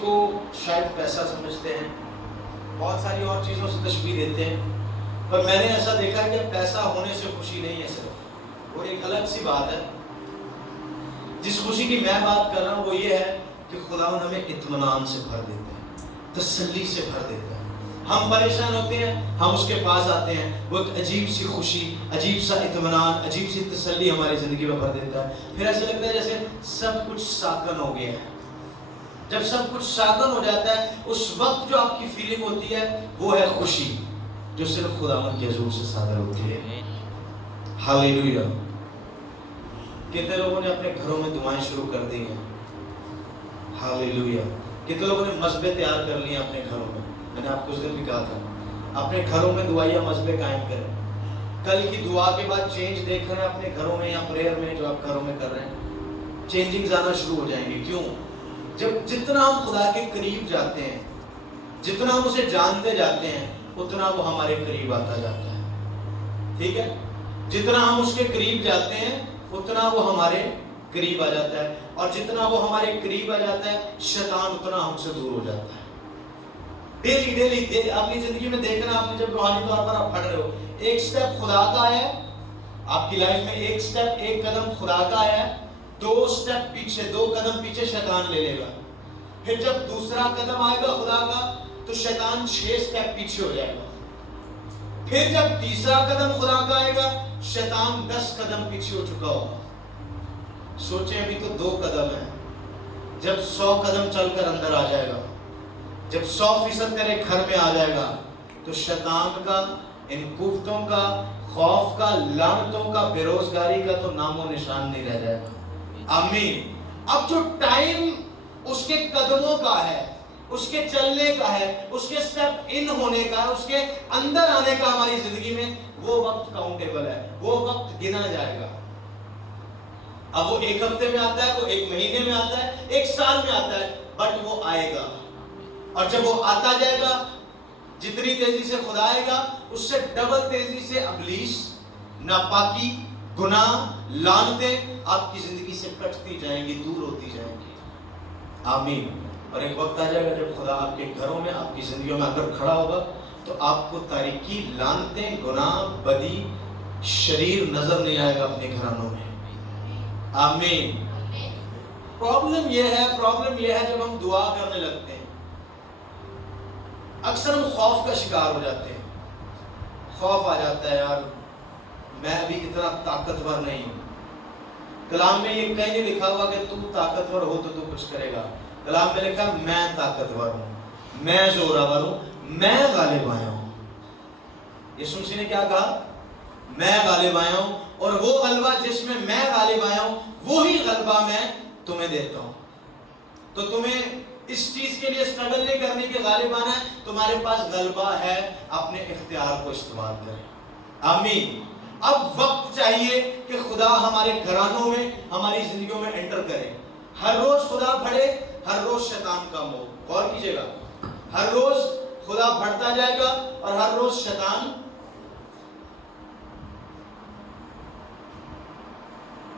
کو شاید پیسہ سمجھتے ہیں، بہت ساری اور چیزوں سے تشبیہ دیتے ہیں، پر میں نے ایسا دیکھا ہے کہ پیسہ ہونے سے خوشی نہیں ہے صرف، وہ ایک الگ سی بات ہے۔ جس خوشی کی میں بات کر رہا ہوں وہ یہ ہے کہ خداوند ہمیں اطمینان سے بھر دیتا ہے، تسلی سے بھر دیتا ہے۔ ہم پریشان ہوتے ہیں، ہم اس کے پاس آتے ہیں، وہ ایک عجیب سی خوشی، عجیب سا اطمینان، عجیب سی تسلی ہماری زندگی میں بھر دیتا ہے۔ پھر ایسا لگتا ہے جیسے سب کچھ ساکن ہو گیا ہے۔ جب سب کچھ ساکن ہو جاتا ہے اس وقت جو آپ کی فیلنگ ہوتی ہے وہ ہے خوشی، جو صرف خداوند کے حضور سے صادر ہوتی ہے۔ ہالیلویا۔ کتنے لوگوں نے اپنے گھروں میں دعائیں شروع کر دی ہیں؟ ہالیلویا۔ کتنے لوگوں نے مذبے تیار کر لیے اپنے گھروں میں؟ میں نے آپ کو اس دن بھی کہا تھا اپنے گھروں میں دعائیہ مذبے قائم کریں۔ کل کی دعا کے بعد چینج دیکھ رہے ہیں اپنے گھروں میں یا پریئر میں جو آپ گھروں میں کر رہے ہیں، چینجنگ آنا شروع ہو جائیں گے۔ کیوں؟ جب جتنا ہم خدا کے قریب جاتے ہیں، جتنا ہم اسے جانتے جاتے ہیں، اتنا وہ ہمارے قریب آتا جاتا ہے۔ ٹھیک ہے؟ جتنا ہم اس کے قریب جاتے ہیں اتنا وہ ہمارے قریب آ جاتا ہے، اور جتنا وہ ہمارے قریب آ جاتا ہے شیطان اتنا ہم سے دور ہو جاتا ہے۔ ڈیلی اپنی زندگی میں دیکھنا، آپ نے جب روحانی طور پر آپ پڑھ رہے ہو، ایک سٹیپ خدا کا ہے آپ کی لائف میں، ایک سٹیپ، ایک قدم خدا کا ہے، دو سٹیپ پیچھے، دو قدم پیچھے شیطان لے لے گا۔ پھر جب دوسرا قدم آئے گا خدا کا تو شیطان 6 سٹیپ پیچھے ہو جائے گا۔ پھر جب تیسرا قدم خدا کا آئے گا شیطان 10 قدم پیچھے ہو چکا ہوگا۔ سوچیں ابھی تو 2 قدم ہیں، جب 100 قدم چل کر اندر آ جائے گا، جب 100% تیرے گھر میں آ جائے گا تو شیطان کا، ان کوفتوں کا، خوف کا، لعنتوں کا، بے روزگاری کا تو نام و نشان نہیں رہ جائے گا۔ آمین۔ اب جو ٹائم اس کے قدموں کا ہے، اس کے چلنے کا ہے، اس کے سٹیپ ان ہونے کا ہے، اس کے اندر آنے کا ہماری زندگی میں، وہ وقت کاؤنٹیبل ہے، وہ وقت گنا جائے گا۔ اب وہ 1 ہفتے میں آتا ہے، وہ 1 مہینے میں آتا ہے، 1 سال میں آتا ہے، بٹ وہ آئے گا۔ اور جب وہ آتا جائے گا، جتنی تیزی سے خدا آئے گا اس سے ڈبل تیزی سے ابلیس، ناپاکی، گناہ، لعنتیں آپ کی زندگی سے کٹتی جائیں گی، دور ہوتی جائیں گی۔ آمین۔ اور ایک وقت آ جائے گا جب خدا آپ کے گھروں میں، آپ کی زندگیوں میں اگر کھڑا ہوگا تو آپ کو تاریکی، لعنتیں، گناہ، بدی، شریر نظر نہیں آئے گا اپنے گھرانوں میں۔ آمین۔ پرابلم یہ ہے جب ہم دعا کرنے لگتے ہیں اکثر ہم خوف کا شکار ہو جاتے ہیں۔ خوف آ جاتا ہے، یار میں ابھی اتنا طاقتور نہیں ہوں۔ کلام میں یہ کہیں نہیں لکھا ہوا کہ تو طاقتور ہو تو کچھ کرے گا۔ کلام میں لکھا میں طاقتور ہوں، میں زوراور ہوں، میں غالب آیا ہوں۔ یسوع مسیح نے کیا کہا؟ میں غالب آیا ہوں، اور وہ غلبہ جس میں میں غالب آیا ہوں وہی غلبہ میں تمہیں دیتا ہوں۔ تو تمہیں اس چیز کے لیے اسٹرگل نہیں کرنے کے غالب آنا ہے، تمہارے پاس غلبہ ہے، اپنے اختیار کو استعمال کریں۔ آمین۔ اب وقت چاہیے کہ خدا ہمارے گھرانوں میں، ہماری زندگیوں میں انٹر کرے۔ ہر روز خدا بڑھے، ہر روز شیطان کم ہو۔ غور کیجئے گا، ہر روز خدا بڑھتا جائے گا اور ہر روز شیطان۔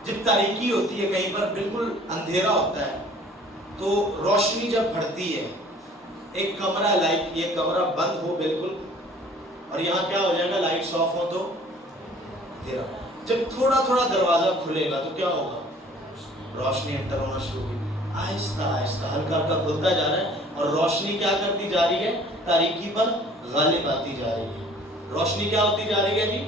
جب تاریکی ہوتی ہے، کہیں پر بالکل اندھیرا ہوتا ہے، تو روشنی جب بڑھتی ہے، ایک کمرہ لائٹ، یہ کمرہ بند ہو بالکل، اور یہاں کیا ہو جائے گا، لائٹس آف ہو تو اندھیرا۔ جب تھوڑا تھوڑا دروازہ کھلے گا تو کیا ہوگا؟ روشنی انٹر ہونا شروع ہوگی، آہستہ آہستہ، ہلکا ہلکا کھلتا جا رہا ہے، اور روشنی کیا کرتی جا رہی ہے؟ تاریکی پر غالب آتی جا رہی ہے۔ روشنی کیا ہوتی جا رہی ہے جی؟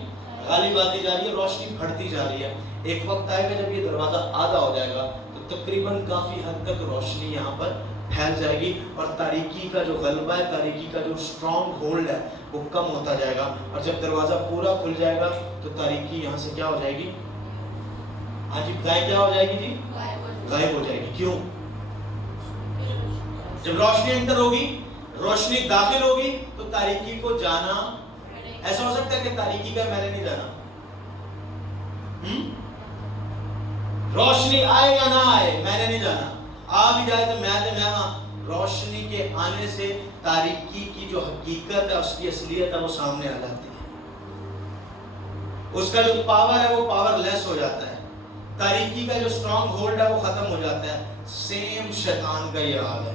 غالب آتی جا رہی ہے، روشنی بڑھتی جا رہی ہے۔ ایک وقت آئے گا جب یہ دروازہ آدھا ہو جائے گا تو تقریباً کافی حد تک روشنی یہاں پر پھیل جائے گی، اور تاریکی کا جو غلبہ ہے، تاریکی کا جو اسٹرانگ ہولڈ ہے وہ کم ہوتا جائے گا، اور جب دروازہ پورا کھل جائے گا تو تاریکی یہاں سے کیا ہو جائے گی؟ ہاں جی بتائیں، کیا ہو جائے گی جی؟ غائب ہو جائے گی۔ کیوں؟ جب روشنی انٹر ہوگی، روشنی داخل ہوگی تو تاریکی کو جانا، ایسا ہو سکتا ہے کہ تاریکی کا میں نے نہیں جانا، روشنی آئے یا نہ آئے میں نے نہیں جانا، آ بھی جائے تو میں وہاں۔ روشنی کے آنے سے تاریکی کی جو حقیقت ہے، اس کی اصلیت ہے، وہ سامنے آ جاتی ہے، اس کا جو پاور ہے وہ پاور لیس ہو جاتا ہے، تاریکی کا جو اسٹرانگ ہولڈ ہے وہ ختم ہو جاتا ہے۔ سیم شیطان کا یہ حال ہے۔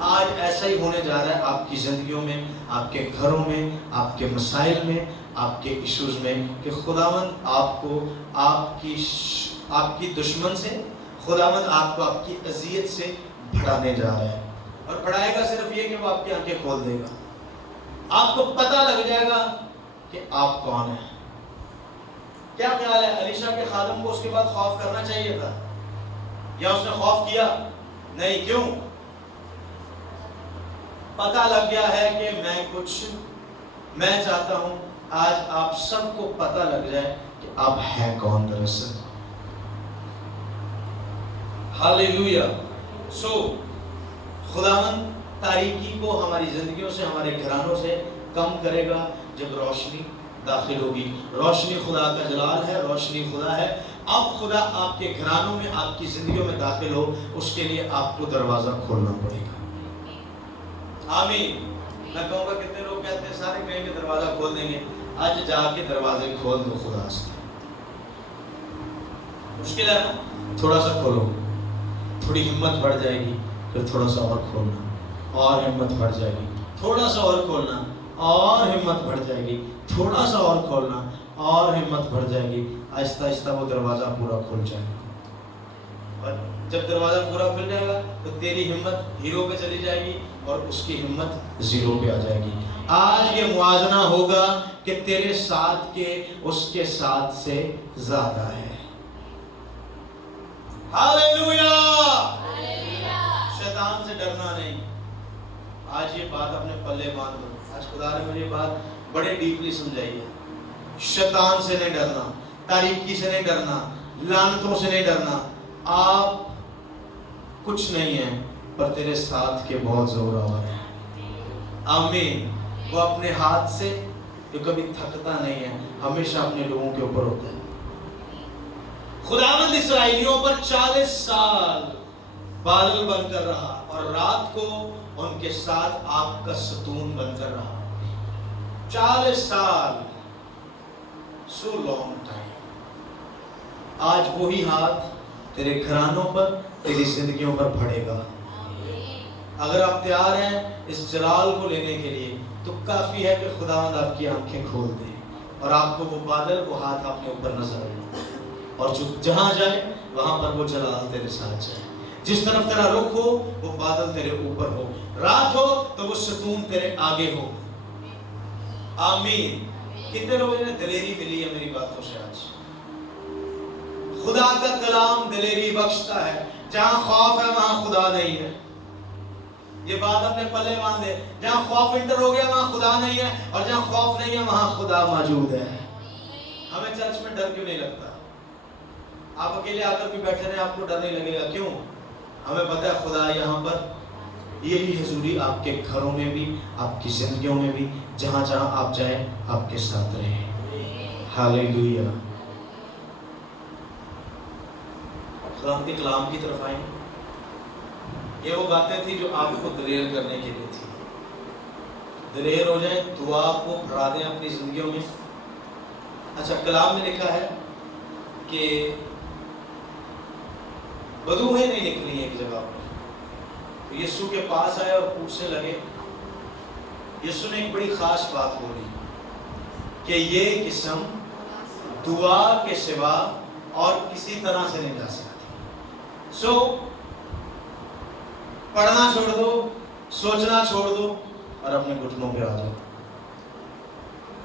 آج ایسا ہی ہونے جا رہا ہے آپ کی زندگیوں میں، آپ کے گھروں میں، آپ کے مسائل میں، آپ کے ایشوز میں، کہ خداوند آپ کو آپ کی دشمن سے، خداوند آپ کو آپ کی اذیت سے بڑھانے جا رہا ہے. اور بڑھائے گا صرف یہ کہ وہ آپ کی آنکھیں کھول دے گا. آپ کو پتہ لگ جائے گا کہ آپ کون ہیں. کیا خیال ہے الیشا کے خادم کو اس کے بعد خوف کرنا چاہیے تھا یا اس نے خوف کیا؟ نہیں. کیوں؟ پتہ لگ گیا ہے کہ میں چاہتا ہوں آج آپ سب کو پتہ لگ جائے کہ آپ ہیں کون دراصل. ہاللیلویا. خداوند تاریکی کو ہماری زندگیوں سے، ہمارے گھرانوں سے کم کرے گا جب روشنی داخل ہوگی. روشنی خدا کا جلال ہے، روشنی خدا ہے. اب خدا آپ کے گھرانوں میں، آپ کی زندگیوں میں داخل ہو، اس کے لیے آپ کو دروازہ کھولنا پڑے گا. آمین. میں کہوں گا کتنے لوگ کہتے ہیں سارے کہیں گے دروازہ کھول دیں گے. آج جا کے دروازے کھول دو خدا سے. مشکل ہے نا؟ تھوڑا سا کھولو، تھوڑی ہمت بڑھ جائے گی. پھر تھوڑا سا اور کھولنا، اور ہمت بڑھ جائے گی. تھوڑا سا اور کھولنا، اور ہمت بڑھ جائے گی. تھوڑا سا اور کھولنا، اور ہمت بڑھ جائے گی. آہستہ آہستہ وہ دروازہ پورا کھل جائے گا. اور جب دروازہ پورا کھل جائے گا تو تیری ہمت ہیرو پہ چلی جائے گی اور اس کی ہمت زیرو پہ آ جائے گی. آج یہ موازنہ ہوگا کہ تیرے ساتھ کے اس کے ساتھ سے زیادہ ہے. ہاللیلویا. شیطان سے ڈرنا نہیں. آج یہ بات اپنے پلے باندھ دو. آج خدا نے مجھے بات بڑے ڈیپلی سمجھائی ہے. شیطان سے نہیں ڈرنا، تاریکی سے نہیں ڈرنا، لعنتوں سے نہیں ڈرنا. آپ کچھ نہیں ہیں پر تیرے ساتھ کے بہت زور آور ہے. آمین. وہ اپنے ہاتھ سے جو کبھی تھکتا نہیں ہے، ہمیشہ اپنے لوگوں کے اوپر ہوتا ہے. خداوند اسرائیلیوں پر 40 سال بادل بن کر رہا اور رات کو ان کے ساتھ آپ کا ستون بن کر رہا. 40 سال. So long time. آج وہی ہاتھ تیرے گھرانوں پر، تیری زندگیوں پر بڑھے گا. اگر آپ تیار ہیں اس جلال کو لینے کے لیے تو کافی ہے کہ خداوند آپ کی آنکھیں کھول دے اور آپ کو وہ بادل، وہ ہاتھ اپنے اوپر نظر آئے، اور جہاں جائے وہاں پر وہ جلال تیرے ساتھ جائے. جس طرف تیرا رخ ہو وہ بادل تیرے اوپر ہو. رات ہو تو وہ ستون تیرے آگے ہو. آمین. کتنے لوگوں نے دلیری ملی ہے میری باتوں سے؟ آج خدا کا کلام دلیری بخشتا ہے. جہاں خوف ہے وہاں خدا نہیں ہے. یہ بات اپنے پلے باندھ لے. جہاں خوف انٹر ہو گیا وہاں خدا نہیں ہے، اور جہاں خوف نہیں ہے وہاں خدا موجود ہے. ہمیں چرچ میں ڈر کیوں نہیں لگتا؟ آپ اکیلے آ کر بھی بیٹھے رہے آپ کو ڈر نہیں لگے گا. کیوں؟ ہمیں پتہ ہے خدا یہاں پر. یہی حضوری آپ کے گھروں میں بھی، آپ کی زندگیوں میں بھی، جہاں جہاں آپ جائیں آپ کے ساتھ رہے. ہاللیلویا. خدا کے کلام کی طرف آئیں. یہ وہ باتیں تھی جو آپ کو دلیر کرنے کے لیے تھی. دلیر ہو جائیں، دعا کو بڑھا دیں اپنی زندگیوں میں. اچھا، کلام میں لکھا ہے کہ بدوہیں نہیں نکلی ایک جگہ پر. یسوع کے پاس آئے اور پوچھنے لگے. یسوع نے ایک بڑی خاص بات بولی کہ یہ قسم دعا کے سوا اور کسی طرح سے نہیں جا سکتی. پڑھنا چھوڑ دو، سوچنا چھوڑ دو اور اپنے گھٹنوں پہ آ جاؤ.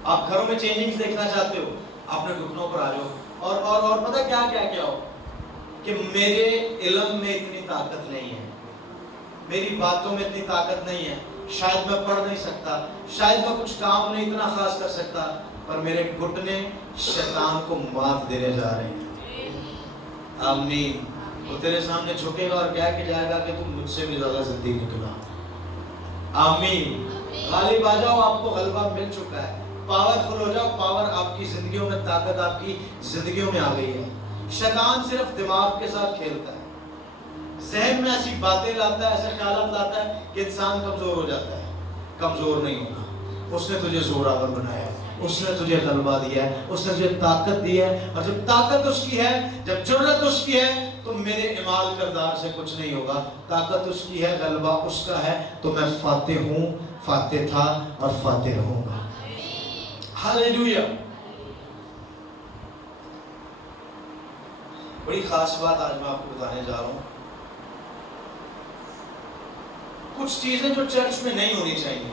آپ گھروں میں چینجنگز دیکھنا چاہتے ہو، اپنے گھٹنوں پر آ جاؤ. اور پتہ کیا ہو کہ میرے علم میں اتنی طاقت نہیں ہے، میری باتوں میں اتنی طاقت نہیں ہے، شاید میں پڑھ نہیں سکتا، شاید میں کچھ کام نہیں اتنا خاص کر سکتا، پر میرے گھٹنے شیطان کو مات دینے جا رہے ہیں. آمین. وہ تیرے سامنے جھکے گا اور کہہ کے جائے گا کہ تم مجھ سے بھی زیادہ ضدی نکلا. آمین. غالب آ جاؤ، آپ کو غلبہ مل چکا ہے. پاورفل ہو جاؤ. پاور آپ کی زندگیوں میں، طاقت آپ کی زندگیوں میں آ گئی ہے. شیطان صرف دماغ کے ساتھ کھیلتا ہے، ذہن میں ایسی باتیں لاتا ہے، ایسے خیالات لاتا ہے کہ انسان کمزور ہو جاتا ہے. کمزور نہیں ہونا. اس نے تجھے زوراور بنایا ہے، اس نے تجھے غلبہ دیا ہے، اس نے تجھے طاقت دی ہے. اور جب طاقت اس کی ہے، جب جرأت اس کی ہے، تو تو میرے اعمال کردار سے کچھ نہیں ہوگا، طاقت اس کی ہے، غلبہ اس کا ہے، تو میں فاتح ہوں، فاتح تھا اور فاتح رہوں گا۔ ہاللیلویہ۔ بڑی خاص بات آج میں آپ کو بتانے جا رہا ہوں۔ کچھ چیزیں جو چرچ میں نہیں ہونی چاہیے۔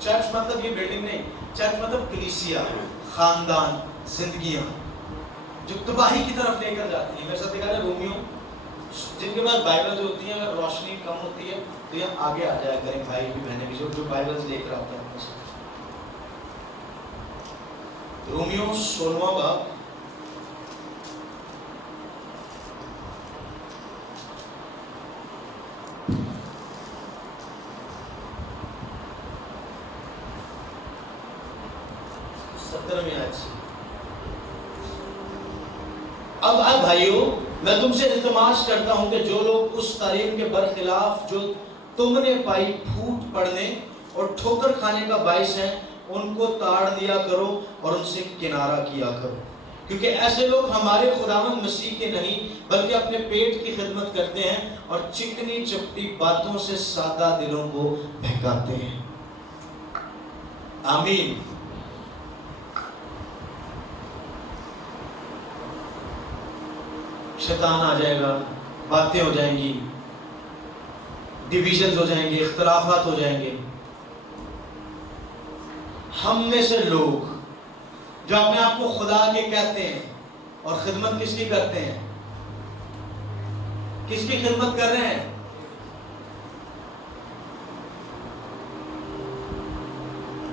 چرچ مطلب یہ بلڈنگ نہیں، چرچ مطلب کلیسیا، خاندان، زندگیاں جو تباہی کی طرف لے کر جاتی ہیں۔ میرے ساتھ دیکھا جائے رومیو، جن کے پاس بائبل جو ہوتی ہیں، اگر روشنی کم ہوتی ہے تو یہ آگے آ جایا کریں بھائی بھی بہنیں بھی، جو بائبل لے کر آتے ہیں۔ رومیو 16واں باب، اب بھائیو میں تم سے التماس کرتا ہوں کہ جو لوگ اس تعلیم کے برخلاف جو تم نے پائی پھوٹ پڑنے اور ٹھوکر کھانے کا باعث ہیں، ان کو تاڑ دیا کرو اور ان سے کنارہ کیا کرو، کیونکہ ایسے لوگ ہمارے خداوند مسیح کے نہیں بلکہ اپنے پیٹ کی خدمت کرتے ہیں اور چکنی چپٹی باتوں سے سادہ دلوں کو بہکاتے ہیں۔ آمین۔ شیطان آ جائے گا، باتیں ہو جائیں گی، ڈیویژنز ہو جائیں گے، اختلافات ہو جائیں گے۔ ہم میں سے لوگ جو اپنے آپ کو خدا کے کہتے ہیں اور خدمت کس کی کرتے ہیں؟ کس کی خدمت کر رہے ہیں؟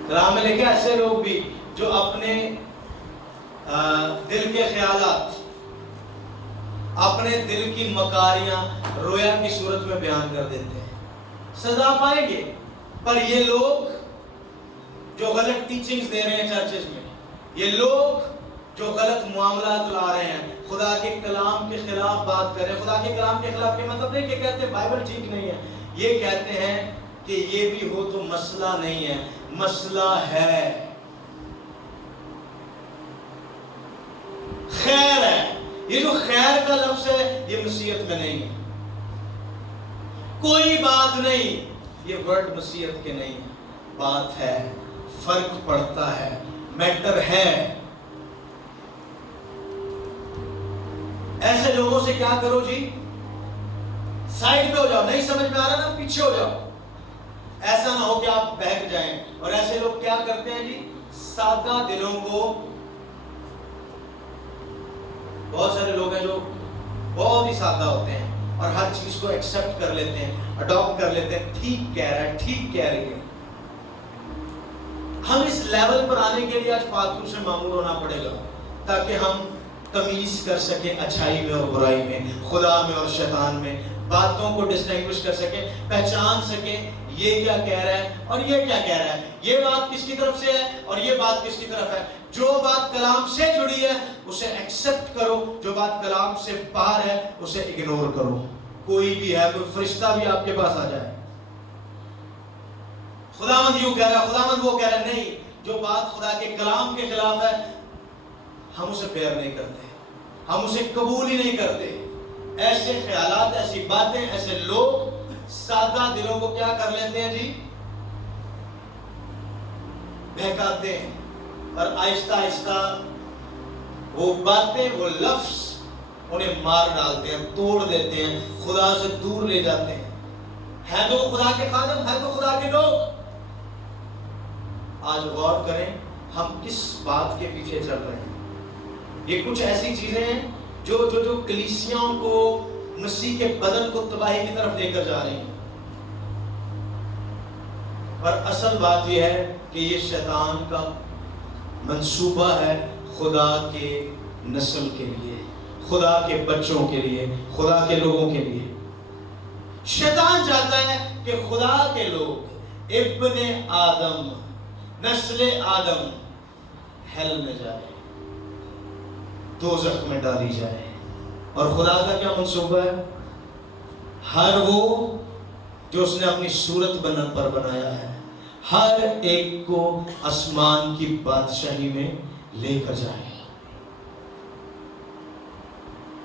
قرآن میں لکھا ایسے لوگ بھی جو اپنے دل کے خیالات، اپنے دل کی مکاریاں رویا کی صورت میں بیان کر دیتے ہیں، سزا پائیں گے۔ پر یہ لوگ جو غلط ٹیچنگز دے رہے ہیں چرچز میں، یہ لوگ جو غلط معاملات لا رہے ہیں، خدا کے کلام کے خلاف بات کر رہے ہیں، خدا کے کلام کے خلاف یہ مطلب نہیں کہ کہتے ہیں بائبل ٹھیک نہیں ہے، یہ کہتے ہیں کہ یہ بھی ہو تو مسئلہ نہیں ہے، مسئلہ ہے، خیر ہے۔ یہ جو خیر کا لفظ ہے یہ مسیحیت میں نہیں ہے، کوئی بات نہیں، یہ ورڈ مسیحیت کے نہیں ہے، بات ہے، فرق پڑتا ہے، میٹر ہے۔ ایسے لوگوں سے کیا کرو جی؟ سائڈ پہ ہو جاؤ، نہیں سمجھ میں آ رہا نا پیچھے ہو جاؤ، ایسا نہ ہو کہ آپ بہک جائیں۔ اور ایسے لوگ کیا کرتے ہیں جی؟ سادہ دلوں کو، بہت سارے لوگ ہیں جو بہت ہی سادہ ہوتے ہیں اور ہر چیز کو ایکسپٹ کر لیتے ہیں، اڈاپٹ کر لیتے ہیں، ٹھیک کہہ رہا ہے، ٹھیک کہہ رہی ہے۔ ہم اس لیول پر آنے کے لیے آج پاتروں سے معمور ہونا پڑے گا تاکہ ہم تمیز کر سکیں اچھائی میں اور برائی میں، خدا میں اور شیطان میں، باتوں کو ڈسٹنگوش کر سکیں، پہچان سکیں یہ کیا کہہ رہا ہے اور یہ کیا کہہ رہا ہے، یہ بات کس کی طرف سے ہے اور یہ بات کس کی طرف ہے۔ جو بات کلام سے جڑی ہے اسے ایکسپٹ کرو، جو بات کلام سے باہر ہے اسے اگنور کرو۔ کوئی بھی ہے، کوئی فرشتہ بھی آپ کے پاس آ جائے، خداوند یوں کہہ رہا ہے، خداوند وہ کہہ رہا ہے، نہیں، جو بات خدا کے کلام کے خلاف ہے ہم اسے بیئر نہیں کرتے، ہم اسے قبول ہی نہیں کرتے۔ ایسے خیالات، ایسی باتیں، ایسے لوگ سادہ دلوں کو کیا کر لیتے ہیں جی؟ بہکاتے ہیں، اور آہستہ آہستہ وہ باتیں، وہ لفظ انہیں مار ڈالتے ہیں، توڑ دیتے ہیں، خدا سے دور لے جاتے ہیں۔ ہے تو خدا کے خادم، ہے تو خدا کے لوگ۔ آج غور کریں ہم کس بات کے پیچھے چل رہے ہیں۔ یہ کچھ ایسی چیزیں ہیں جو کلیسیاؤں کو، مسیح کے بدن کو تباہی کی طرف لے کر جا رہی ہیں۔ پر اصل بات یہ ہے کہ یہ شیطان کا منصوبہ ہے خدا کے نسل کے لیے، خدا کے بچوں کے لیے، خدا کے لوگوں کے لیے۔ شیطان چاہتا ہے کہ خدا کے لوگ، ابن آدم، نسل آدم ہیل میں جائے، دوزخ میں ڈالی جائے۔ اور خدا کا کیا منصوبہ ہے؟ ہر وہ جو اس نے اپنی صورت پر بنایا ہے، ہر ایک کو آسمان کی بادشاہی میں لے کر جائے۔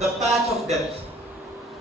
The path of death,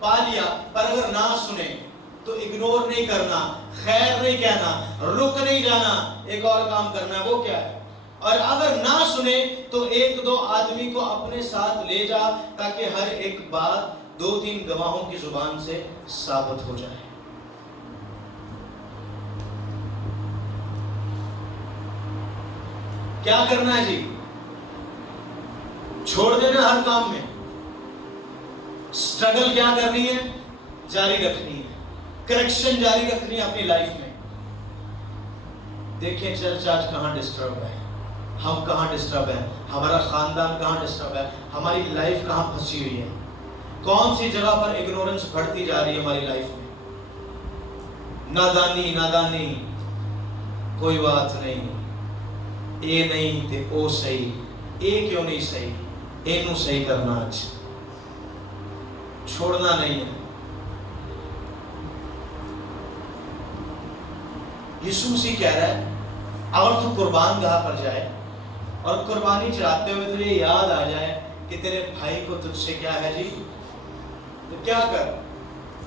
پا لیا، پر اگر نہ سنے تو اگنور نہیں کرنا، خیر نہیں کہنا، رک نہیں جانا، ایک اور کام کرنا ہے، وہ کیا ہے؟ اور اگر نہ سنے تو ایک دو آدمی کو اپنے ساتھ لے جا تاکہ ہر ایک بات 2-3 گواہوں کی زبان سے ثابت ہو جائے۔ کیا کرنا ہے جی؟ چھوڑ دینا ہر کام میں، سٹرگل کیا کرنی ہے؟ جاری رکھنی ہے، کریکشن جاری رکھنی ہے اپنی لائف میں۔ دیکھیں چرچ آج کہاں ڈسٹرب ہے، ہم کہاں ڈسٹرب ہیں، ہمارا خاندان کہاں ڈسٹرب ہے، ہماری لائف کہاں پھنسی ہوئی ہے، کون سی جگہ پر اگنورنس بڑھتی جا رہی ہے ہماری لائف میں۔ نادانی نادانی، کوئی بات نہیں، اے نہیں تے او صحیح، اے کیوں نہیں صحیح، اے نو صحیح کرنا، آج چھوڑنا نہیں ہے۔ یسوع مسیح کہہ رہا ہے اگر تو قربان گاہ پر جائے اور قربانی چڑھاتے ہوئے تجھے یاد آ جائے کہ تیرے بھائی کو تجھ سے کیا ہے جی، تو کیا کر،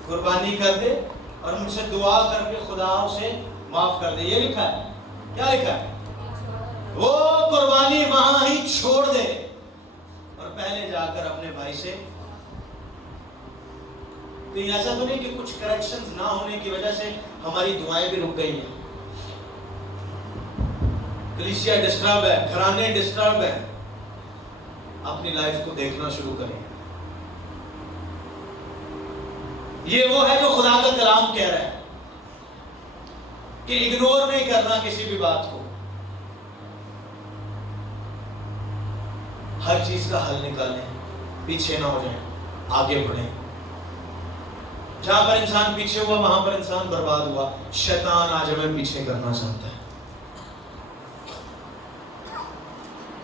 قربانی کر دے اور مجھ سے دعا کر کے خدا اسے معاف کر دے۔ یہ لکھا ہے، کیا لکھا ہے؟ وہ قربانی وہاں ہی چھوڑ دے اور پہلے جا کر اپنے بھائی سے۔ تو ایسا تو نہیں کہ کچھ کریکشنز نہ ہونے کی وجہ سے ہماری دعائیں بھی رک گئی ہیں، کلیسیا ڈسٹرب ہے، گھرانے ڈسٹرب ہے۔ اپنی لائف کو دیکھنا شروع کریں۔ یہ وہ ہے جو خدا کا کلام کہہ رہا ہے کہ اگنور نہیں کرنا کسی بھی بات کو، ہر چیز کا حل نکالیں، پیچھے نہ ہو جائیں، آگے بڑھیں۔ جہاں پر انسان پیچھے ہوا وہاں پر انسان برباد ہوا۔ شیطان آج ہمیں پیچھے کرنا چاہتا ہے۔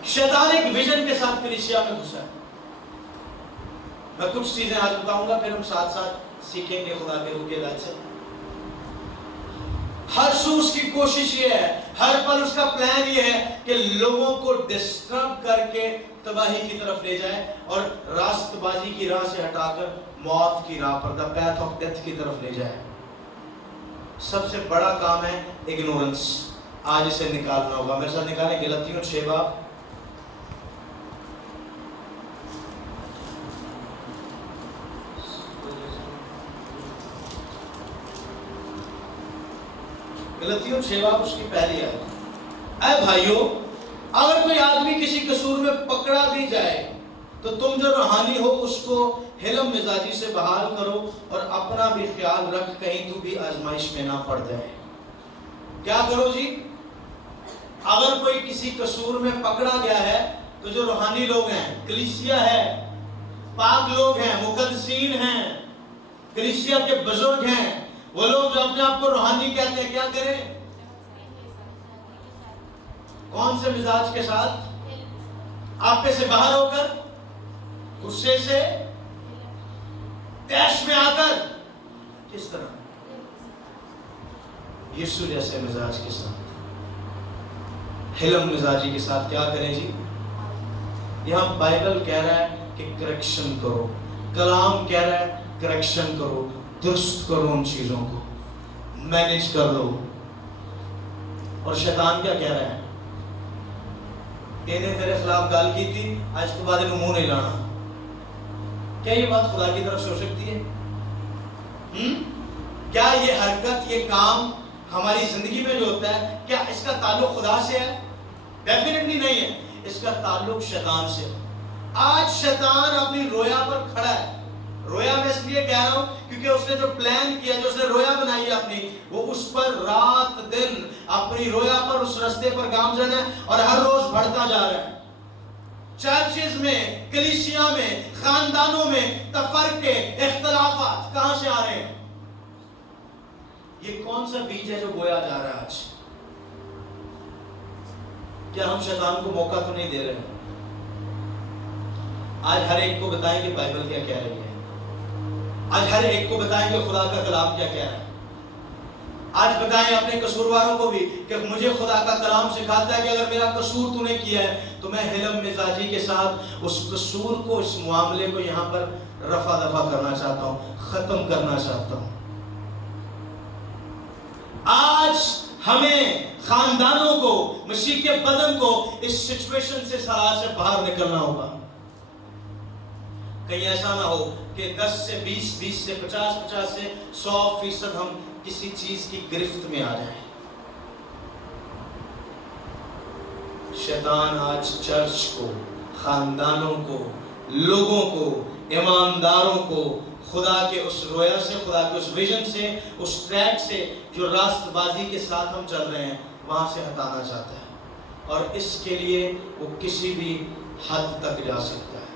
شیطان ایک ویژن کے ساتھ کلیسیا میں گھسا ہے۔ میں کچھ چیزیں آج بتاؤں گا، پھر ہم ساتھ ساتھ سیکھیں گے خدا کے روح کی ہدایت سے۔ ہر سو اس کی کوشش یہ ہے، ہر پل اس کا پلان یہ ہے کہ لوگوں کو ڈسٹرب کر کے تباہی کی طرف لے جائے اور راست بازی کی راہ سے ہٹا کر موت کی راہ پر، the path of death کی طرف لے جائے۔ سب سے بڑا کام ہے اگنورنس۔ آج اسے نکالنا ہوگا، میرے ساتھ نکالیں غلطیوں 6 باب۔ غلطیوں 6 باب اس کی پہلی آیت۔ اے بھائیو، اگر کوئی آدمی کسی قصور میں پکڑا بھی جائے تو تم جو روحانی ہو اس کو حلم مزاجی سے بحال کرو اور اپنا بھی خیال رکھ کہیں تو بھی آزمائش میں نہ پڑ جائے۔ کیا کرو جی؟ اگر کوئی کسی قصور میں پکڑا گیا ہے تو جو روحانی لوگ ہیں، کلیسیا ہے، پاک لوگ ہیں، مقدسین ہیں، کلیسیا کے بزرگ ہیں، وہ لوگ جو اپنے آپ کو روحانی کہتے ہیں، کیا کریں؟ کون سے مزاج کے ساتھ؟ آپے سے باہر ہو کر، غصے سے، تیش میں آ کر، کس طرح؟ یسوع جیسے مزاج کے ساتھ، حلم مزاجی کے ساتھ کیا کریں جی؟ یہاں بائبل کہہ رہا ہے کہ کریکشن کرو، کلام کہہ رہا ہے کریکشن کرو، درست کرو، ان چیزوں کو مینیج کر لو۔ اور شیطان کیا کہہ رہا ہے؟ نے تیرے خلاف گال کی تھی، آج کے بعد انہوں منہ نہیں لانا۔ کیا یہ بات خدا کی طرف سے ہو سکتی ہے؟ کیا یہ حرکت، یہ کام ہماری زندگی میں جو ہوتا ہے، کیا اس کا تعلق خدا سے ہے؟ ڈیفینیٹلی نہیں ہے، اس کا تعلق شیطان سے ہے۔ آج شیطان اپنی رویا پر کھڑا ہے۔ رویا میں اس لیے کہہ رہا ہوں کیونکہ اس نے جو پلان کیا، جو اس نے رویا بنائی ہے اپنی، وہ اس پر رات دن اپنی رویا پر، اس رستے پر گامزن ہے اور ہر روز بڑھتا جا رہا ہے۔ چرچز میں، کلیسیا میں، خاندانوں میں تفرقے، اختلافات کہاں سے آ رہے ہیں؟ یہ کون سا بیج ہے جو بویا جا رہا ہے آج؟ کیا ہم شیطان کو موقع تو نہیں دے رہے ہیں؟ آج ہر ایک کو بتائیں کہ بائبل کیا کہہ رہی ہے، آج ہر ایک کو بتائیں کہ خدا کا کلام کیا کہہ رہا ہے۔ آج بتائیں اپنے قصورواروں کو بھی کہ مجھے خدا کا کلام سکھاتا ہے کہ اگر میرا قصور تو نے کیا ہے تو میں حلم مزاجی کے ساتھ اس قصور کو، اس معاملے کو یہاں پر رفع دفع کرنا چاہتا ہوں، ختم کرنا چاہتا ہوں۔ آج ہمیں خاندانوں کو، مسیح کے بدن کو اس سچویشن سے سرا سے باہر نکلنا ہوگا۔ کہیں ایسا نہ ہو کہ 10 سے 20، 20 سے 50، 50 سے 100% ہم کسی چیز کی گرفت میں آ جائیں۔ شیطان آج چرچ کو، خاندانوں کو، لوگوں کو، ایمانداروں کو خدا کے اس رویا سے، خدا کے اس ویژن سے، اس ٹریک سے جو راست بازی کے ساتھ ہم چل رہے ہیں وہاں سے ہٹانا چاہتا ہے، اور اس کے لیے وہ کسی بھی حد تک جا سکتا ہے۔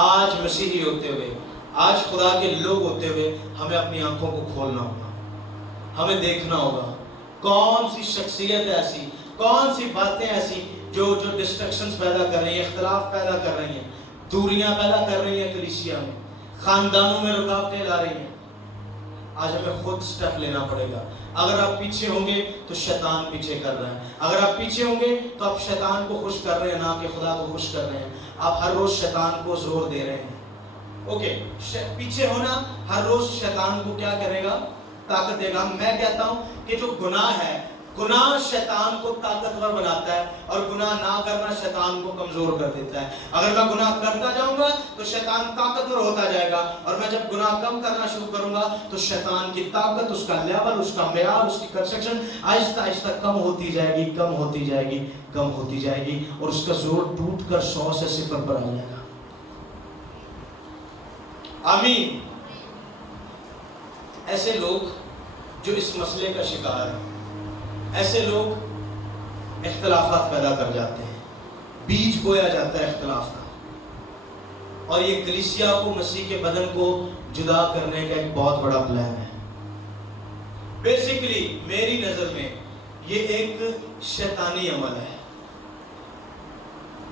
آج مسیحی ہوتے ہوئے، آج خدا کے لوگ ہوتے ہوئے ہمیں اپنی آنکھوں کو کھولنا ہوگا، ہمیں دیکھنا ہوگا کون سی شخصیت ایسی، کون سی باتیں ایسی جو ڈسٹرکشنز پیدا کر رہی ہیں، اختلاف پیدا کر رہی ہیں، دوریاں پیدا کر رہی ہیں کلیسیا میں، خاندانوں میں رکاوٹیں لا رہی ہیں۔ آج ہمیں خود سٹیپ لینا پڑے گا۔ اگر آپ پیچھے ہوں گے تو شیطان پیچھے کر رہا ہے، اگر آپ پیچھے ہوں گے تو آپ شیطان کو خوش کر رہے ہیں، نہ کہ خدا کو خوش کر رہے ہیں۔ آپ ہر روز شیطان کو زور دے رہے ہیں۔ اوکے، پیچھے ہونا ہر روز شیطان کو کیا کرے گا؟ طاقت دے گا۔ میں کہتا ہوں کہ جو گناہ ہے، گناہ شیطان کو طاقتور بناتا ہے، اور گناہ نہ کرنا شیطان کو کمزور کر دیتا ہے۔ اگر میں گناہ کرتا جاؤں گا تو شیطان طاقتور ہوتا جائے گا، اور میں جب گناہ کم کرنا شروع کروں گا تو شیطان کی طاقت، اس کا لیول، اس کا معیار، اس کی کنسٹرکشن آہستہ آہستہ کم ہوتی جائے گی، کم ہوتی جائے گی، کم ہوتی جائے گی، اور اس کا زور ٹوٹ کر 100 سے 0 پر آ جائے گا۔ آمین۔ ایسے لوگ جو اس مسئلے کا شکار ہیں، ایسے لوگ اختلافات پیدا کر جاتے ہیں، بیج بویا جاتا ہے اختلاف کا، اور یہ کلیسیا کو، مسیح کے بدن کو جدا کرنے کا ایک بہت بڑا پلان ہے۔ بیسیکلی میری نظر میں یہ ایک شیطانی عمل ہے۔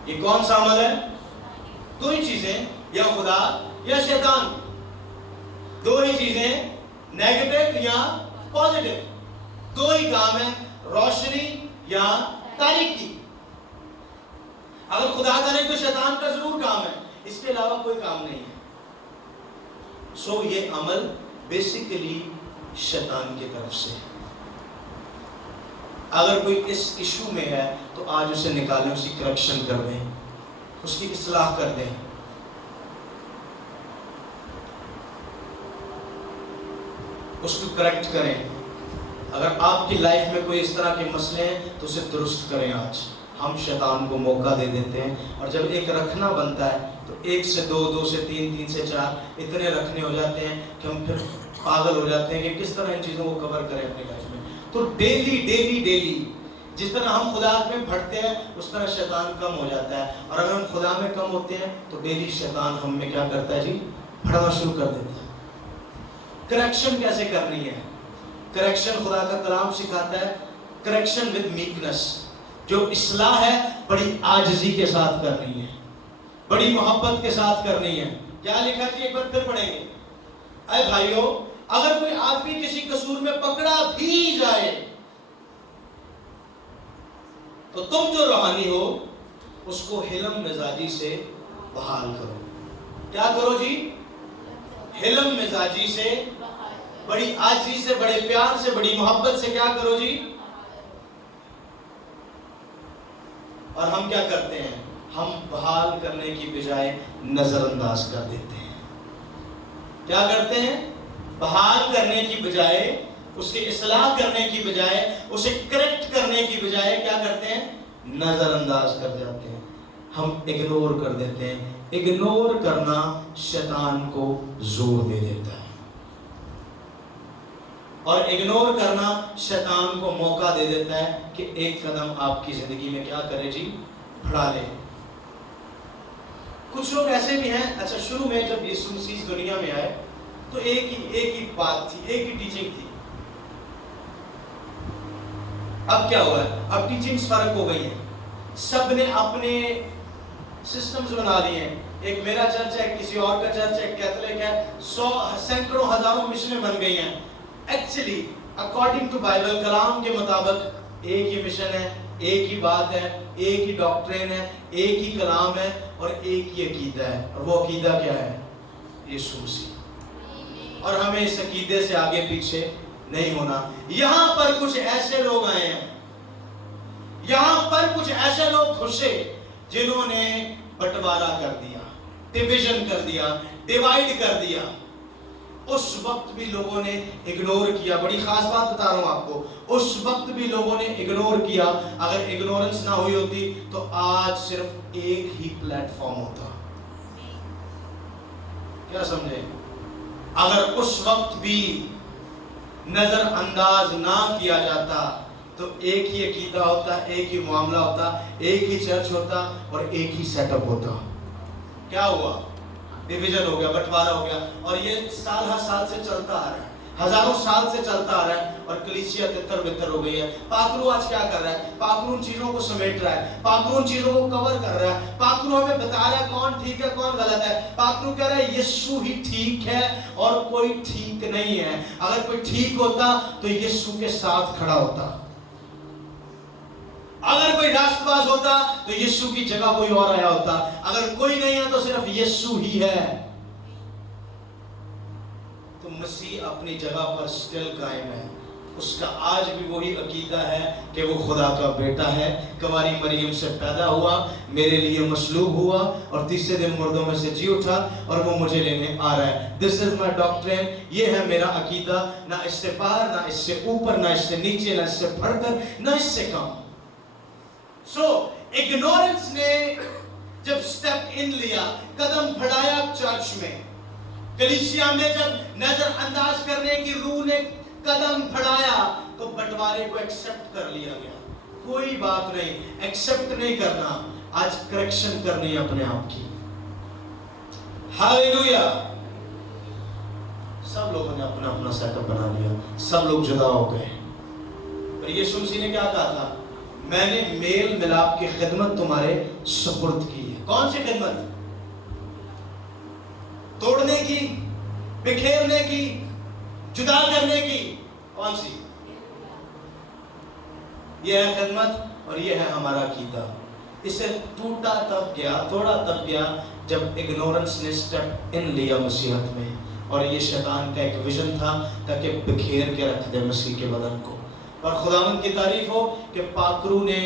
یہ کون سا عمل ہے؟ دو ہی چیزیں، یا خدا یا شیطان، دو ہی چیزیں، نیگیٹو یا پازیٹو، دو ہی کام ہیں، روشنی یا تاریکی۔ اگر خدا کا نہیں تو شیطان کا ضرور کام ہے، اس کے علاوہ کوئی کام نہیں ہے۔ سو یہ عمل بیسیکلی شیطان کی طرف سے ہے۔ اگر کوئی اس ایشو میں ہے تو آج اسے نکالیں، اس کی کریکشن کر دیں، اس کی اصلاح کر دیں۔ اس کو کریکٹ کریں۔ اگر آپ کی لائف میں کوئی اس طرح کے مسئلے ہیں تو اسے درست کریں۔ آج ہم شیطان کو موقع دے دیتے ہیں، اور جب ایک رکھنا بنتا ہے تو 1 سے 2، 2 سے 3، 3 سے 4 اتنے رکھنے ہو جاتے ہیں کہ ہم پھر پاگل ہو جاتے ہیں کہ کس طرح ان چیزوں کو کور کریں اپنی لائف میں۔ تو ڈیلی جس طرح ہم خدا میں بڑھتے ہیں اس طرح شیطان کم ہو جاتا ہے، اور اگر ہم خدا میں کم ہوتے ہیں تو ڈیلی شیطان ہم میں کیا کرتا ہے جی؟ بڑھنا شروع کر دیتا ہے۔ کریکشن کیسے کرنی ہے؟ کریکشن خدا کا کلام سکھاتا ہے، کریکشن ود میکنس۔ جو اصلاح ہے بڑی عاجزی کے ساتھ کرنی ہے، بڑی محبت کے ساتھ کرنی ہے۔ کیا لکھا جی؟ ایک بار پھر پڑھیں گے۔ اے بھائیو، اگر کوئی آدمی کسی قصور میں پکڑا بھی جائے تو تم جو روحانی ہو اس کو حلم مزاجی سے بحال کرو۔ کیا کرو جی؟ حلم مزاجی سے، بڑی عاجزی سے، بڑے پیار سے، بڑی محبت سے کیا کرو جی؟ اور ہم کیا کرتے ہیں؟ ہم بحال کرنے کی بجائے نظر انداز کر دیتے ہیں۔ کیا کرتے ہیں؟ بحال کرنے کی بجائے، اس کی اصلاح کرنے کی بجائے، اسے کریکٹ کرنے کی بجائے کیا کرتے ہیں؟ نظر انداز کر جاتے ہیں، ہم اگنور کر دیتے ہیں۔ اگنور کرنا شیطان کو زور دے دیتا ہے، اور اگنور کرنا شیطان کو موقع دے دیتا ہے کہ ایک قدم آپ کی زندگی میں کیا کرے جی؟ بڑھا لے۔ کچھ لوگ ایسے بھی ہیں، اچھا شروع میں جب یسوع مسیح دنیا میں آئے تو ایک ہی بات تھی، ایک ہی ٹیچنگ تھی۔ اب کیا ہوا ہے؟ اب ٹیچنگز فرق ہو گئی ہیں، سب نے اپنے سسٹمز بنا لیے ہیں۔ ایک میرا چرچ ہے، کسی اور کا چرچ ہے، کیتھولک ہے، 100 سینکڑوں ہزاروں مشنیں بن گئی ہیں۔ ایکچولی اکارڈنگ ٹو بائبل کلام کے مطابق ایک ہی مشن ہے، ایک ہی بات ہے، ایک ہی ڈاکٹرین ہے، ایک ہی کلام ہے اور ایک ہی عقیدہ ہے، اور وہ عقیدہ کیا ہے؟ یسوع مسیح۔ اور ہمیں اس عقیدے سے آگے پیچھے نہیں ہونا۔ یہاں پر کچھ ایسے لوگ آئے ہیں، یہاں پر کچھ ایسے لوگ گھسے جنہوں نے بٹوارا کر دیا، ڈویژن کر دیا، ڈیوائیڈ کر دیا۔ اس وقت بھی لوگوں نے اگنور کیا۔ بڑی خاص بات بتا رہا ہوں آپ کو، اس وقت بھی لوگوں نے اگنور کیا۔ اگر اگنورنس نہ ہوئی ہوتی تو آج صرف ایک ہی پلیٹ فارم ہوتا۔ کیا سمجھے؟ اگر اس وقت بھی نظر انداز نہ کیا جاتا تو ایک ہی عقیدہ ہوتا، ایک ہی معاملہ ہوتا، ایک ہی چرچ ہوتا اور ایک ہی سیٹ اپ ہوتا۔ کیا ہوا؟ ڈویژن ہو گیا، بٹوارا ہو گیا، اور یہ سال ہر سال سے چلتا آ رہا ہے، ہزاروں سال سے چلتا آ رہا ہے، اور کلیسیا تتر بتر ہو گئی ہے۔ پاکرو آج کیا کر رہا ہے؟ پاکرو ان چیزوں کو سمیٹ رہا ہے، پاکرو ان چیزوں کو کور کر رہا ہے، پاکرو ہمیں بتا رہا ہے کون ٹھیک ہے کون غلط ہے۔ پاکرو کہہ رہا ہے یسوع ہی ٹھیک ہے اور کوئی ٹھیک نہیں ہے۔ اگر کوئی ٹھیک ہوتا تو یسوع کے ساتھ کھڑا ہوتا، اگر کوئی راست باز ہوتا تو یسوع کی جگہ کوئی اور آیا ہوتا، اگر کوئی نہیں ہے تو صرف یسوع ہی ہے۔ تو مسیح اپنی جگہ پر سٹل قائم ہے، اس کا آج بھی وہی عقیدہ ہے کہ وہ خدا کا بیٹا ہے، کنواری مریم سے پیدا ہوا، میرے لیے مصلوب ہوا اور تیسرے دن مردوں میں سے جی اٹھا اور وہ مجھے لینے آ رہا ہے۔ دس از مائی ڈاکٹرین، یہ ہے میرا عقیدہ، نہ اس سے باہر، نہ اس سے اوپر، نہ اس سے نیچے، نہ اس سے بڑھ کر، نہ اس سے کم۔ سو اگنورنس نے جب سٹیپ ان لیا، قدم بڑھایا چرچ میں، کلیسیا میں جب نظر انداز کرنے کی روح نے قدم بڑھایا تو بٹوارے کو ایکسپٹ کر لیا گیا۔ کوئی بات نہیں، ایکسپٹ نہیں کرنا، آج کریکشن کرنی ہے اپنے آپ کی۔ ہاللیلویا۔ سب لوگوں نے اپنا اپنا سیٹ اپ بنا لیا، سب لوگ جدا ہو گئے، اور یسوع مسیح نے کیا کہا تھا؟ میں نے میل ملاپ کی خدمت تمہارے سپرد کی ہے۔ کون سی خدمت؟ توڑنے کی، بکھیرنے کی، جدا کرنے کی۔ کون سی؟ یہ ہے خدمت اور یہ ہے ہمارا عقیدہ۔ اسے ٹوٹا تب گیا، توڑا تب گیا جب اگنورنس نے سٹیپ ان لیا مسیحت میں، اور یہ شیطان کا ایک ویژن تھا تاکہ بکھیر کے رکھ دے مسیح کے بدن کو۔ اور خداوند کی تعریف ہو کہ پاکرو نے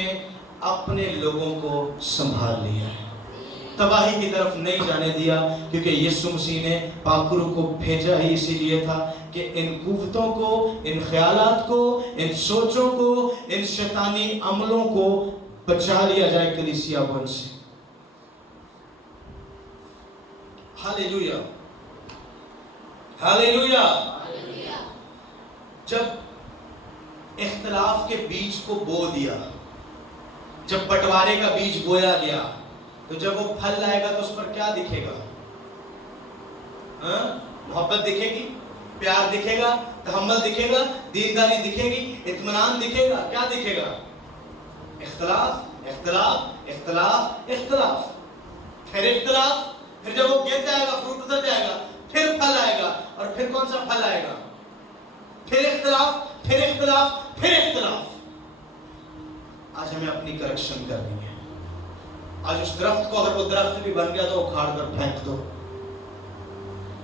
اپنے لوگوں کو سنبھال لیا ہے، تباہی کی طرف نہیں جانے دیا، کیونکہ یسوع مسیح نے پاکرو کو بھیجا ہی اسی لیے تھا کہ ان قوتوں کو، ان خیالات کو، ان سوچوں کو، ان شیطانی عملوں کو بچا لیا جائے کلیسیا کو ان سے۔ ہاللیلویا، ہاللیلویا۔ جب اختلاف کے بیج کو بو دیا، جب بٹوارے کا بیج بویا گیا، تو جب وہ پھل لائے گا تو اس پر کیا دکھے گا؟ محبت دکھے گی، پیار دکھے گا، تحمل دکھے گا، دینداری دکھے گی، اطمینان دکھے گا۔ کیا دکھے گا؟ اختلاف، اختلاف، اختلاف، اختلاف، پھر اختلاف، پھر جب وہ گر جائے گا، فروٹ اتر جائے گا، پھر پھل آئے گا، اور پھر کون سا پھل آئے گا؟ پھر اختلاف، پھر اختلاف، پھر اختلاف۔ آج ہمیں اپنی کریکشن کرنی ہے۔ آج اس درخت کو، اگر وہ درخت بھی بن گیا تو اکھاڑ کر پھینک دو۔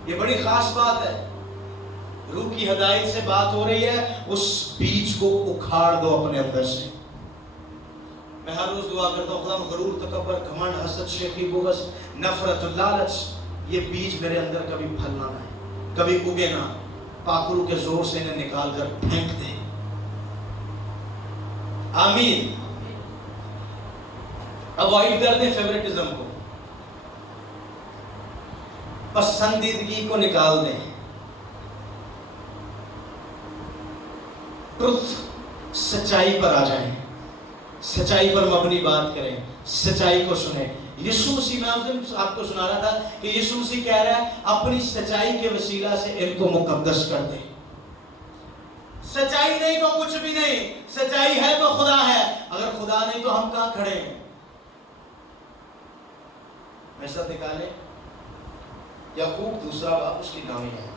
یہ بڑی خاص بات ہے، روح کی ہدایت سے بات ہو رہی ہے، اس بیج کو اکھاڑ دو اپنے اندر سے۔ میں ہر روز دعا کرتا ہوں، خدا غرور، تکبر، گھمنڈ، حسد، شیخی، بغض، نفرت، لالچ، یہ بیج میرے اندر کبھی پھلنا نہ، کبھی اگے نہ۔ پاکرو کے زور سے انہیں نکال کر پھینک دے۔ آمین۔ اوائڈ کر دیں فیورٹزم کو، پسندیدگی کو نکال دیں، ٹروتھ، سچائی پر آ جائیں، سچائی پر مبنی بات کریں، سچائی کو سنیں۔ یسوع مسیح، میں آپ کو سنا رہا تھا کہ یسوع مسیح کہہ رہا ہے اپنی سچائی کے وسیلہ سے ان کو مقدس کر دیں۔ سچائی نہیں تو کچھ بھی نہیں، سچائی ہے تو خدا ہے، اگر خدا نہیں تو ہم کہاں کھڑے ہیں؟ ایسا نکالے یعقوب 2 باب اس کی 9 آیت۔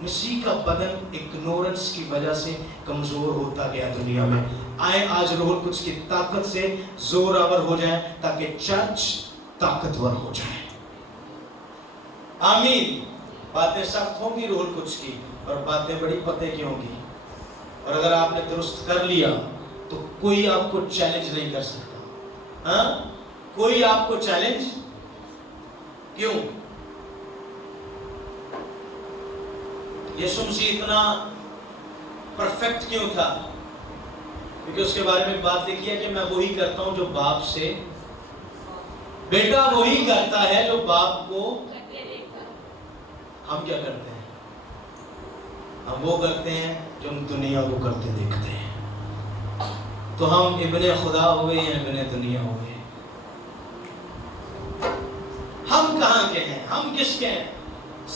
مسیح کا بدن اگنورنس کی وجہ سے کمزور ہوتا گیا دنیا میں. آئے آج روح القدس کی طاقت سے زور آور ہو جائے تاکہ چرچ طاقتور ہو جائے. آمین. باتیں سخت ہوں گی روح القدس کی اور باتیں بڑی پتے کی ہوں گی, اور اگر آپ نے درست کر لیا تو کوئی آپ کو چیلنج نہیں کر سکتا. ہاں, کوئی آپ کو چیلنج کیوں؟ یسوع مسیح اتنا پرفیکٹ کیوں تھا؟ کیونکہ اس کے بارے میں ایک بات لکھی ہے کہ میں وہی کرتا ہوں جو باپ سے, بیٹا وہی کرتا ہے جو باپ کو. ہم کیا کرتے ہیں؟ ہم وہ کرتے ہیں جو ہم دنیا کو کرتے دیکھتے ہیں. تو ہم ابن خدا ہوئے یا ابن دنیا ہوئے؟ ہم کہاں کے ہیں؟ ہم کس کے ہیں؟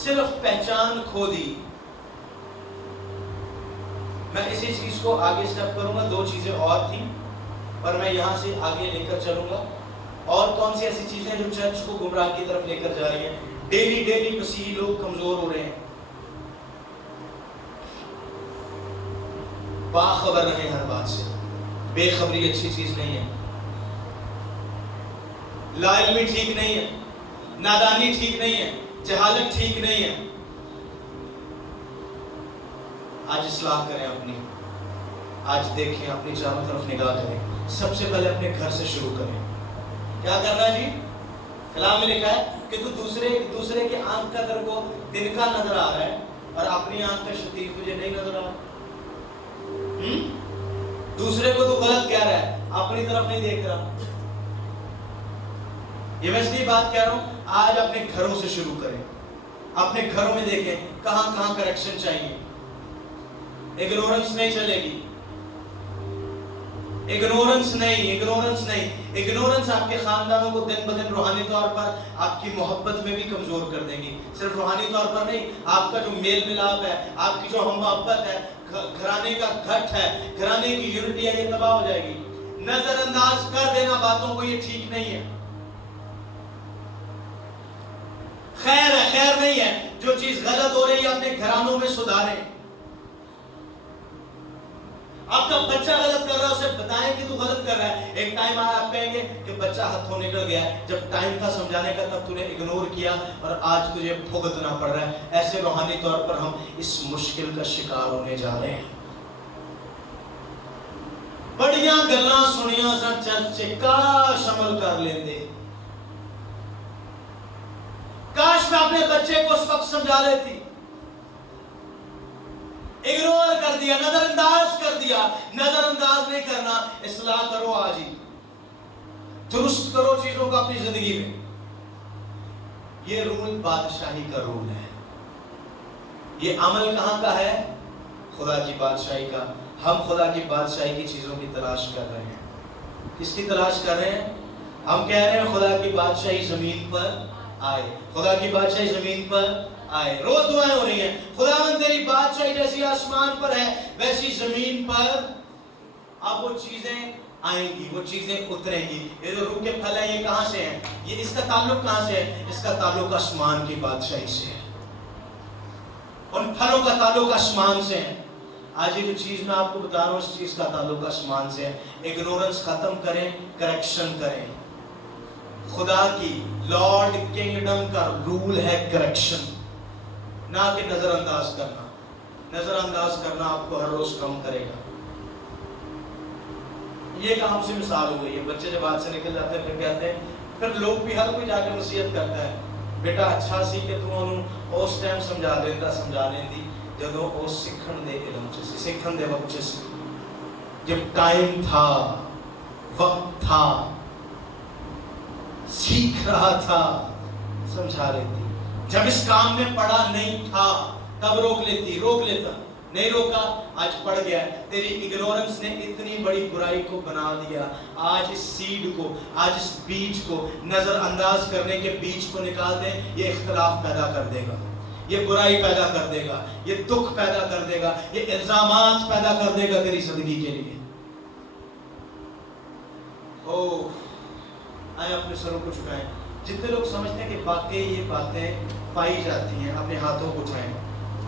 صرف پہچان کھو دی. میں اسی چیز کو آگے سٹیپ کروں گا. 2 چیزیں اور تھیں پر میں یہاں سے آگے لے کر چلوں گا. اور کون سی ایسی چیزیں جو چرچ کو گمراہ کی طرف لے کر جا رہی ہیں؟ ڈیلی مسیحی لوگ کمزور ہو رہے ہیں. باخبر رہے ہر بات سے. بے خبری اچھی چیز نہیں ہے. لا علمی ٹھیک نہیں ہے. نادانی ٹھیک نہیں ہے. جہالت ٹھیک نہیں ہے. آج اصلاح کریں اپنی. آج دیکھیں اپنی چاروں طرف نگاہ کریں. سب سے پہلے اپنے گھر سے شروع کریں. کیا کرنا ہے جی؟ کلام میں لکھا ہے کہ تو دوسرے کے آنکھ کا تیرے کو دن کا نظر آ رہا ہے اور اپنی آنکھ کا شتیر تجھے نہیں نظر آ رہا. دوسرے کو تو غلط کہہ رہا ہے, اپنی طرف نہیں دیکھ رہا. یہ میں اس لیے بات کہہ رہا ہوں, آج اپنے گھروں سے شروع کریں. اپنے گھروں میں دیکھیں کہاں کہاں کریکشن چاہیے. اگنورنس نہیں چلے گی. اگنورنس نہیں. اگنورنس آپ کے خاندانوں کو دن بدن روحانی طور پر آپ کی محبت میں بھی کمزور کر دیں گی. صرف روحانی طور پر نہیں, آپ کا جو میل ملاپ ہے, آپ کی جو ہم محبت ہے, گھرانے کا گھٹ ہے, گھرانے کی یونٹی ہے, یہ تباہ ہو جائے گی. نظر انداز کر دینا باتوں کو, یہ ٹھیک نہیں ہے. خیر نہیں ہے. جو چیز غلط ہو رہی ہے اپنے گھرانوں میں سدھاریں. آپ کا بچہ غلط کر رہا ہے, اسے بتائیں کہ تو غلط کر رہا ہے. ایک ٹائم آیا آپ کہیں گے کہ بچہ ہاتھوں نکل گیا ہے, جب ٹائم تھا سمجھانے کا تب تو نے اگنور کیا اور آج تجھے بھگتنا پڑ رہا ہے. ایسے روحانی طور پر ہم اس مشکل کا شکار ہونے جا رہے ہیں. بڑیاں گلاں سنیاں سا چرچ کاش عمل کر لیندے. کاش میں اپنے بچے کو اس وقت سمجھا لیتی. اگنور کر دیا, نظر انداز کر دیا. نظر انداز نہیں کرنا. اصلاح کرو آج ہی. درست کرو چیزوں کو اپنی زندگی میں. یہ رول بادشاہی کا رول ہے. یہ عمل کہاں کا ہے؟ خدا کی بادشاہی کا. ہم خدا کی بادشاہی کی چیزوں کی تلاش کر رہے ہیں. کس کی تلاش کر رہے ہیں؟ ہم کہہ رہے ہیں خدا کی بادشاہی زمین پر آئے. خدا کی بادشاہی زمین پر آئے. روز دعائیں ہو رہی ہیں, خداوند تیری بادشاہی جیسی آسمان پر ہے ویسی زمین پر. اب وہ چیزیں آئیں گی, وہ چیزیں اتریں گی. یہ جو روح کے پھل ہیں یہ کہاں سے ہیں؟ یہ اس کا تعلق کہاں سے ہے؟ اس کا تعلق آسمان کی بادشاہی سے ہے. ان پھلوں کا تعلق آسمان سے ہے. آج یہ جو چیز میں آپ کو بتا رہا ہوں اس چیز کا تعلق آسمان سے ہے. اگنورنس ختم کریں, کریکشن کریں. خدا کی لارڈ کنگڈم کا رول ہے کریکشن, نہ کہ نظر انداز کرنا. نظر انداز کرنا آپ کو ہر روز کم کرے گا. یہ ایک عام سی مثال ہو گئی ہے. بچے جب ہاتھ سے نکل جاتے ہیں پھر کہتے ہیں, پھر لوگ بھی ہر کوئی جا کے نصیحت کرتا ہے, بیٹا اچھا سی کہ تو انہوں اس ٹائم سمجھا لیندی جدوں او سکھن دے علم چ سکھن دے وقت چ جب ٹائم تھا, وقت تھا, سیکھ رہا تھا, سمجھا لیتی. جب اس کام میں پڑا نہیں تھا تب روک لیتا. نہیں روکا, آج پڑ گیا. تیری اگنورنس نے اتنی بڑی برائی کو بنا دیا. آج اس سیڈ کو, آج اس بیج کو, نظر انداز کرنے کے بیج کو نکال دیں. یہ اختلاف پیدا کر دے گا, یہ برائی پیدا کر دے گا, یہ دکھ پیدا کر دے گا, یہ الزامات پیدا کر دے گا تیری زندگی کے لیے. آئے اپنے سروں کو جھکائیں. جتنے لوگ سمجھتے ہیں کہ واقعی یہ باتیں پائی جاتی ہیں اپنے ہاتھوں کو اٹھائیں.